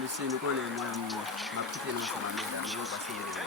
Missing the corner and my picking for my mother. I'm going to see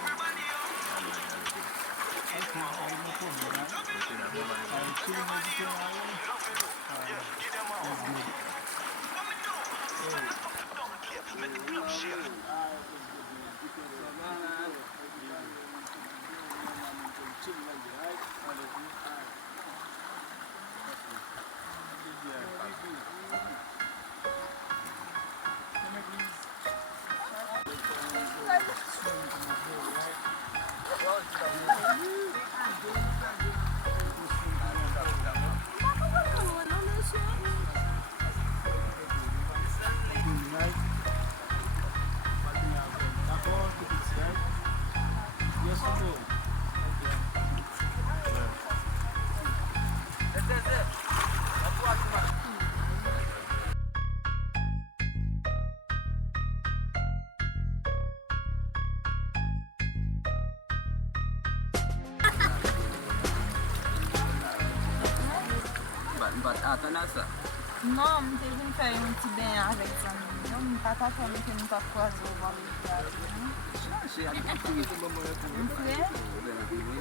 Non, je vais faire un petit bain avec ça. Non, je ne pas faire un pas croiser au bord du frère?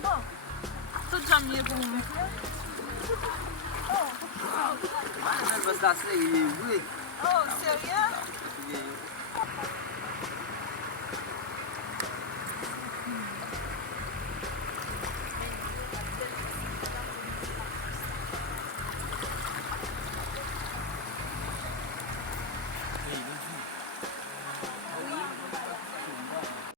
Bon. Tout j'aime mieux pour mon frère. Oh, sérieux?